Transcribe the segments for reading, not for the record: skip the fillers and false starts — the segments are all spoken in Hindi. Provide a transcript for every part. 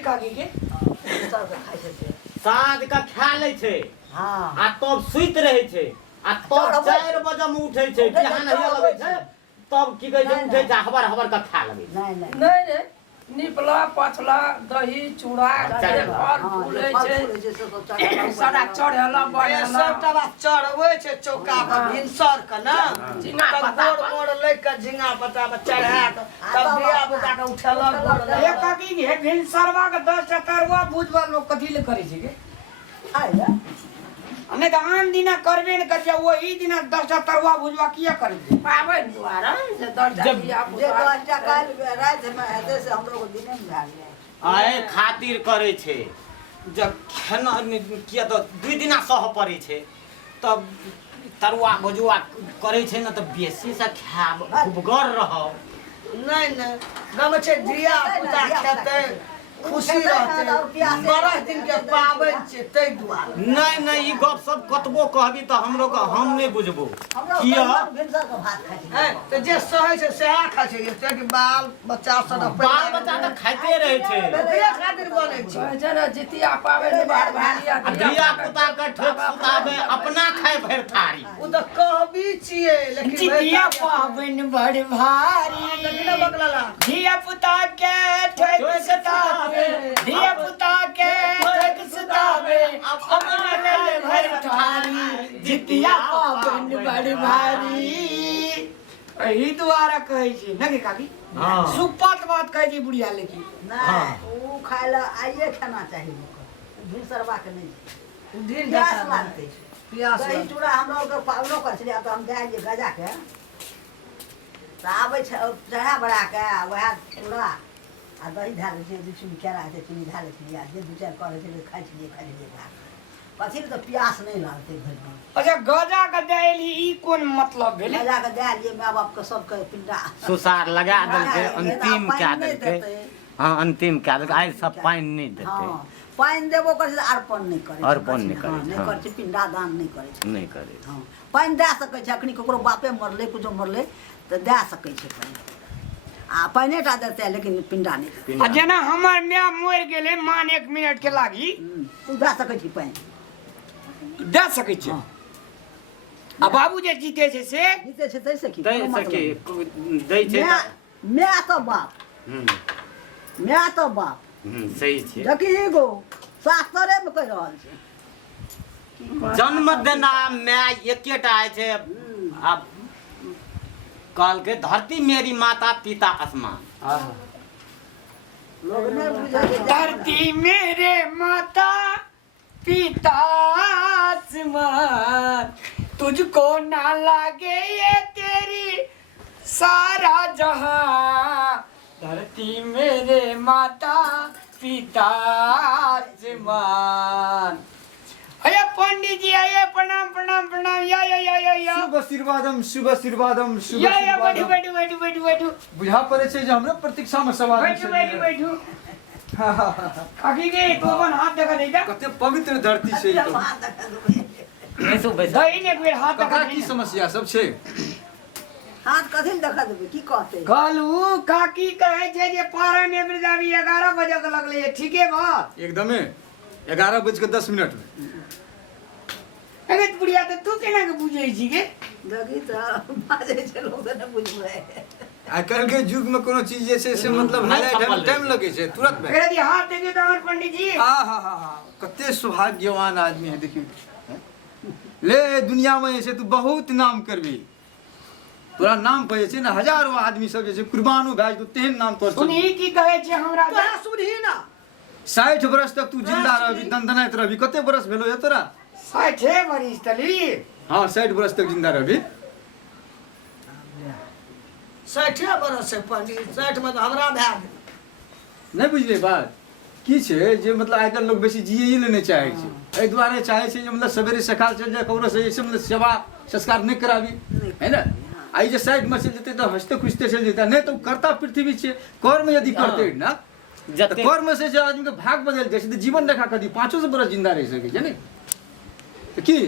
जी काकी के सब खाइ छै साँझ का खा लै छै हां आ तब सुति रहै छै आ तब 4 बजे में उठै छै बिहान होय लगै छै तब की कहै छै उठै छै हबर हबर का खा लगै छै नहीं नहीं निपला पछला दही चूड़ा फल फूलै छै सारा चढ़ेला ये सबटा बात चढ़बै छै चौका पर भिनसर के ना झिंगा तब पत्ता गोड़ गोड़ लै के झिंगा पत्ता पर चढ़ा के तब दिया बुता के उठेलक गोड़ एक काकी के भिनसरवा के 10 टा तरुआ भुजवा लोग कथी ले करे छै के खाइ नहीं तो आन दिना करबे न कर वही दिना 10 टा तरुआ भुजवा किया करे छै पाबन द्वारा से 10 टा दिया जे 10 टा काल रात में हेते से हमरो को दिने में भाग जाए आए खातिर करे छै जब खाना किया तो 2 दिना सह पड़े छै तब तरुआ भुजवा करे छै न त बेसी से खाब खूबगर रहब नहीं गम छै दिया बुता खेते खुशी रहते 12 दिन के पाबन छै तै दुआरे नहीं ई गप सब कतबो कहबी त हमरो के हम नहीं बुझबो किया भिनसर के भात खाइ छै हैं तो जे सहै छै सेहा खाइ छै ये कि बाल बच्चा सब बाल बच्चा त खाइते रहे छै ओकरे खातिर बनै छै कहै छै न जितिया पाबन बार भालिया आ धिया पुता के ठोक सुताबे अपना खाए भर थारी उ त कहबी छियै लेकिन जितिया पाबन बड़ भारी बिना बगला धिया पुता के ठोक सुताबे धिया पुता के ठोक सुताबे अपना ले भर थारी जितिया पाबन बड़ भारी एही द्वारा कहै छै न के काकी हां सुपत बात कहै छै बुढ़िया लेकिन नहीं उ खाइ ल आइए खाना चाहिए भिनसरवा के नहीं दिन प्यास लागते प्यास दही चूड़ा हम लोग के पावनो कर छलिए तो हम जाए जे गजा के त आबै छै चढ़ा बड़ा के वह चूड़ा आ दही धा लै छै बीच में केरा छै चीनी धा लै छलिए जे दू चार करे छै खाइ छलिए कथी तो प्यास नहीं लागते घर में अच्छा गजा के दैली ई कोन मतलब भेलै गजा के दे लिए माँ बाप के सबके पिंडा सुसार लगा देलकै अंतिम कए देलकै हां अंतिम कए देलकै आइ सब पानी नहीं देतै हाँ पानी देबो कर छै अर्पण नहीं करे अर्पण नहीं करे छै, नहीं हाँ। करे छै पिंडा दान नहीं करे छै नहीं करे हाँ पानी दे सकै छै अखनी ककरो बापे मरले कुछो मरले तऽ दे सकै छै पानी आ पानी टा देते लेकिन पिंडा नहीं देते आ जेना हमर माय मरि गेलै मान 1 मिनट के लागी तू दे सकै छी पानी दे सकै छै आ बाबू जे जीते छै से जीते छै तैसे की दै कोनो सके मतलब दै छै नहीं। माय तो बाप माय तो बाप सही छै देखी गो शास्त्रे में कह रहल छै जन्म देना माय एकेटा छै अब कहल के धरती मेरी माता पिता आसमान लोग नहीं बुझे छै धरती मेरे माता पिता आसमान तुझको ना लागे ये तेरी सारा जहां धरती मेरे माता पिता आसमान अये पंडित जी आये प्रणाम प्रणाम प्रणाम या शुभ आशीर्वादम शुभ आशीर्वादम शुभ बैठू आशीर्वादम बैठू बैठू बैठू बैठू बुझा पड़े छै जे हमरे प्रतीक्षा में सवाल बैठू बैठू बैठू आखी के तो अपन हाथ देखा देता कते पवित्र धरती छै ई तो बात देखे बैसो बैसो दही ने एक बेर हाथ देखा कका की समस्या सब छै हाथ कथी ले देखा देबै की कहते कहलू काकी कहे छै जे पारण ने वृंदावी 11 बजे के लगले ठीके बात एकदमे 11:10 में अरे बुढ़िया तो तू केना के बुझै छी के देखी तऽ बाजै छै लोग ने बुझबै आइ काल्हि के युग में कोनो चीज जे छै से मतलब हाईलाइट में टाइम लगे छै तुरंत में अरे जी हाथ देखिए तो हमर पंडित जी हा कते सौभाग्यवान आदमी है देखियो ले दुनिया में ऐसे तू बहुत नाम करबी तोरा नाम पे छै ना हजारों आदमी सब जे छै कुर्बानो भए जेतौ तेहन नाम तोर सुनी की कहे छै हमरा तोरा सुनही ना 60 वर्ष तक तू जिंदा रहबी दंदनाइत रहबी कते वर्ष भेलो है तोरा 60 वर्ष तली हाँ 60 वर्ष तक जिंदा रहबी 60 बरस छै पंडित 60 में तो हमरा भए गेल नहीं बुझले बात की छै जे मतलब आइ काल्हि लोग बेसी जिये ले नहीं चाहे छै एहि दुआरे चाहे छै जे मतलब सवेरे सकाल चल जाए ककरो से ऐसे मतलब सेवा संस्कार नहीं कराबी है ना आई जे 60 में चल जेते तो हंसते खुशते चल जेता नहीं तो करता पृथ्वी छै कर्म यदि करते ना तो कर्म से आदमी के भाग बदल जाए तो जीवन रेखा कदी 500 बरस जिंदा रह सके छै ने तो की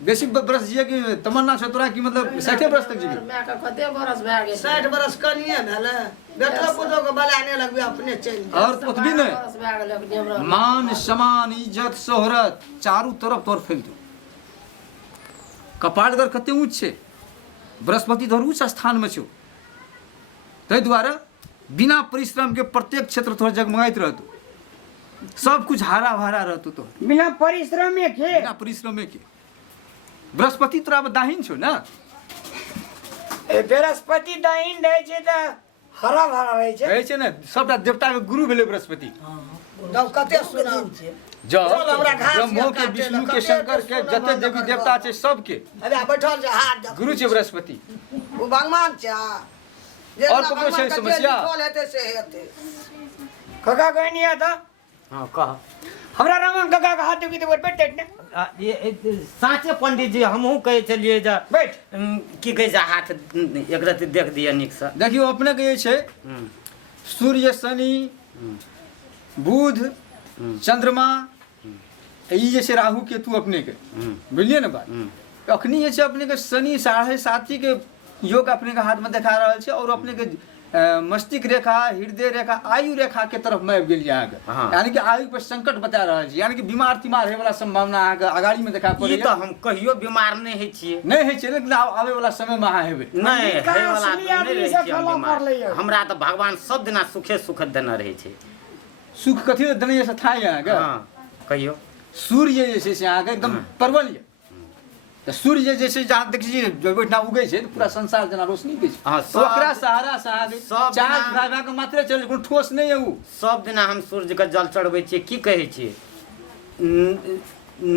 बेसी बरस जिए कि तमन्ना छ तोरा कि मतलब 60 बरस तक जीबी? मैं का कते बरस भए गेल 60 बरस कनिए भेलै बेटा पुतोह के बला नहीं लगबे अपने चल और ओतबी नहीं, बरस भए गेल अखनी हमरा मान सम्मान इज्जत शोहरत चारू तरफ तोर फैल दो। कपाल अगर कते ऊँच छै, बृहस्पति तोहर उच्च स्थान में छौ, ताहि दुआरे बिना परिश्रम के प्रत्येक क्षेत्र तोहर जगमगाइत रहतौ, सब कुछ हरा भरा रहतौ तोहर बिना परिश्रम के बिना परिश्रम के। बृहस्पति तोरा दाहिन छौ ना, बृहस्पति दाहिन रहै छै त हरा भरा रहै छै। कहै छै ने सबटा देवता के गुरु भेलै बृहस्पति। तब कते सुना जब चल हमरा घास ब्रह्मो के काटे विष्णु ले, के कते शंकर के सुना जते देवी बंद देवता कर। छै सबके अबे बैठल छै हाथ गुरु छै बृहस्पति। वो भगवान छै और ककरो छै समस्या? हेतै से हेतै। काका कहनी है था हाँ कह। हमरा रामन काका का हाथ दुखी तो बैठ ने साँचे पंडित जी हमहूँ कहै छलिए जे बैठ। की कहै छै हाथ एक रति देख दिअ नीक से। देखियो अपने के जे छै सूर्य शनि बुध चंद्रमा ई जे छै राहु केतु अपने के बुझलिए ने बात। अखनी जे छै अपने के शनि 7.5 के योग अपने के हाथ में देखा रहल छै और अपने के मस्तिष्क रेखा हृदय रेखा आयु रेखा के तरफ में आबि गेल अहाँ के, हाँ। यानी कि आयु पर संकट बता रहल छै, यानी कि बीमार तीमार होय वाला संभावना अहाँ के अगाड़ी में देखा ई पड़े। तो हम कहियो बीमार नहीं है छियै, नहीं है छै लेकिन आवे वाला समय में अहाँ हेबै। नहीं कहाँ है वाला असली नहीं आदमी रहे सब छियै हम फला बीमार। कर लैया। हमरा तो भगवान सब दिना सुखे सुख देने रहे छै। सुख कथी देने से था अहाँ के? हाँ कहियो सूर्य जे छै से अहाँ के एकदम प्रबल ये, तो सूर्य जे छै जहाँ देखै छियै जब ओहिठा उगै छै तो पूरा संसार जना रोशनी दै छै। हाँ, तो ओकरा सहारा से अहाँ के सब चार्ज दिना- भागा के मात्रे चल कोनो ठोस नहीं है उ। सब दिना हम सूर्य के जल चढ़बै छियै। की कहै छियै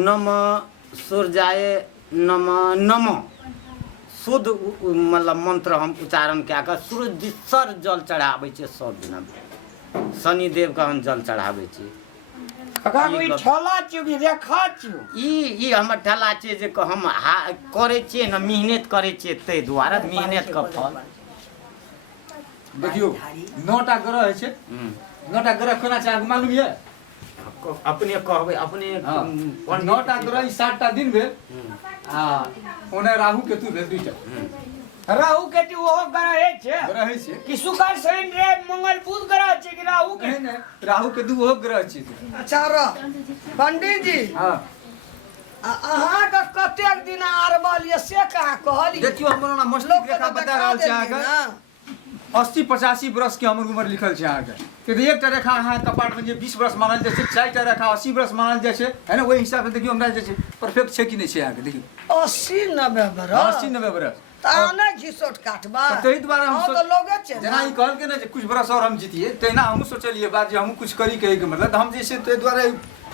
नम सूर्याय नम नम शुद्ध मतलब मंत्र हम उच्चारण कए कऽ सूर्य सर जल चढ़ाबै छियै सब दिना। शनिदेव के हम जल चढ़ाबै छियै। काका कोई ठला छियो कि रेखा छियो? ई हमर ठला छियै जे हम करै छियै ने मेहनत करै छियै ताहि दुआरे मेहनत के फल। देखियो 9टा ग्रह है छै, 9टा ग्रह कोना छै अहाँके मालूम ये? अपने कहबै अपने हाँ, पंडित 9टा ग्रह 7टा दिन भेल आ ओने राहु केतु भेल 2टा राहु केतु ओहो ग्रह छै ग्रह है छै। कि शुक्र शनि रवि मंगल बुध ग्रह छै कि राहु के? नहीं राहु केतु ओहो ग्रह छै। अच्छा रह पंडित जी हाँ अहाँ के कतेक दिन आरबल ये से कहाँ कहली? देखियो हमर ना मस्तिष्क रेखा बता रहल छै अहाँ के 80-85 बरस के हमर उम्र लिखल छै अहाँ के। कि एकटा रेखा अहाँ कपाट में जे 20 बरस मानल जाइ छै, 4टा रेखा 80 बरस मानल जाइ छै, है ना? ओहि हिसाब से देखियो हमरा जे छै परफेक्ट छै कि नहीं छै अहाँ के। देखियो 80-90 बरस 80-90 बरस ताने घिसोट काटबा तो ताहि दुआरे हम हाँ, सोच- तो लोगे छै जेना ना। ई कहलकै ना जे कुछ बरस और हम जीतिए, तहिना हमहूँ सोचलिए बात जे हमहूँ कुछ करी कहे के मतलब तो हम जे छै ताहि दुआरे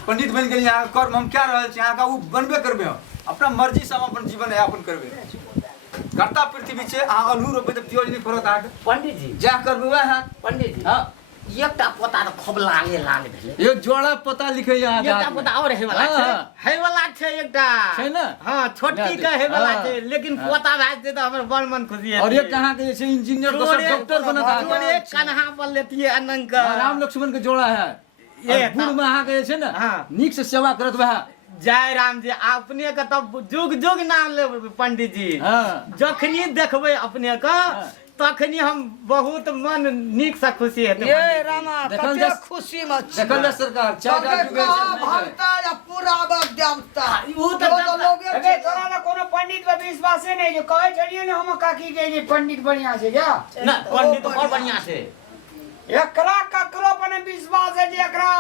पंडित बनि गेलिए। अहाँ कर्म हम क्या रहल छी, अहाँके उ बनबे करबे, हम अपना मर्जी से हम अपन जीवन यापन करबे। कर्ता पृथ्वी छै, अहाँ अल्लू रोपबै तऽ प्योज नहीं फड़त अहाँके, पंडित जी जएह करबै वएह हैत। पंडित जी हाँ एकटा पोता तऽ खूब लाले लाल भेलै। ये जोड़ा पता लिखै अहाँ एकटा पोता और है वाला छै, हाँ। है वाला छै एकटा छै ना? हाँ छोटकी के है वाला हाँ। छै लेकिन हाँ। पोता भए जेतै तऽ हमर बड़ मन खुशी हेतै। और एक अहाँ के जे छै इंजीनियर दोसर डॉक्टर बनत अहाँके। जोड़े कन्हा पर लेतिए अनंग हाँ, राम लक्ष्मण के जोड़ा है। ये और बूढ़ में अहाँ के जे छै ना हाँ। नीक से सेवा करत वएह। जय राम जी अपने के तब जुग जुग नाम लेबै पंडित जी। हाँ जखनी देखबै अपने के तखनी हम बहुत मन नीक से खुशी हेतै। ये पंडित जी। रामा देखल कते जा- खुशी में छी। देखल जा सरकार 4टा जुगे भक्ता या पूरा देवता ऊ तऽ तो देवता- लोगे अबे छै तोरा ना कोनो पंडित पे विश्वासे नहीं जो कहे छलिए ना हम काकी के जे पंडित बढ़िया छै क्या? ना पंडित और बढ़िया छै। एकरा ककरो पर विश्वास है जे एकरा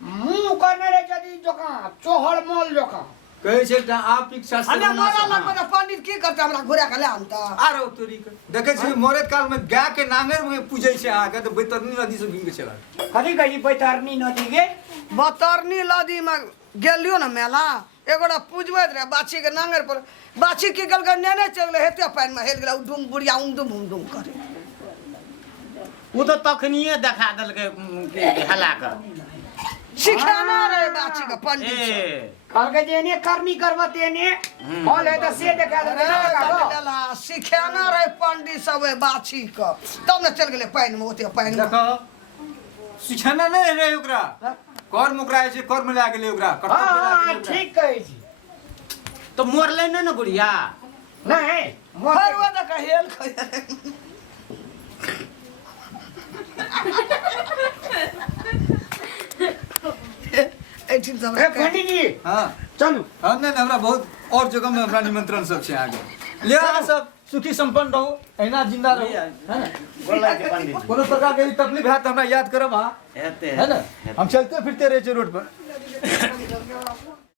मुंह करने रे जदी जोका चोहर मोल जोका कहै छै एकटा आप इच्छा से अने मारा लगबे त पंडित की करते हमरा घुरा के ले आनता। आरो तोरी के देखै छी मरैत काल में गाय के नांगर में पूजै छै अहाँ के, तो बैतरनी नदी से घुम के चला। कथी कही बैतरनी नदी के बतरनी नदी में गेलियो ना मेला एगोड़ा पूजबैत रहे बाछी के नांगर पर, बाछी की गल के नेने चल गेलै हेते पानी में हेल गेलै डुम बुढ़िया उम दुम करे। ऊ तो तखनिए देखा देलकै हेला के। सिखाना रहे बाछी के पंडित से। ए कहल के जे ने करनी करबा तेने हॉल है त से देखा दे ना सिखाना रहे पंडित सब बाछी के तब न चल गेलै पानी में ओते पानी में। देखो सिखाना नहीं रहे ओकरा, कर्म ओकरा छै, कर्म ला गेलै ओकरा, कर्तव्य ला हां गेलै ओकरा। ठीक कहै छी तो मोरले नहीं ना बुढ़िया। नहीं हर वो तो हेल खइले एठिन सब ए, पंडित जी हाँ चलू हाँ नहीं हमरा बहुत और जगह में हमरा निमंत्रण सब छै आगे ले आ सब सुखी संपन्न रहू एना जिंदा रहू है ना बोला के पंडित जी। कोनो प्रकार के तकलीफ है तो हमरा याद करब हाँ हेते है ना हम चलते फिरते रहे रोड पर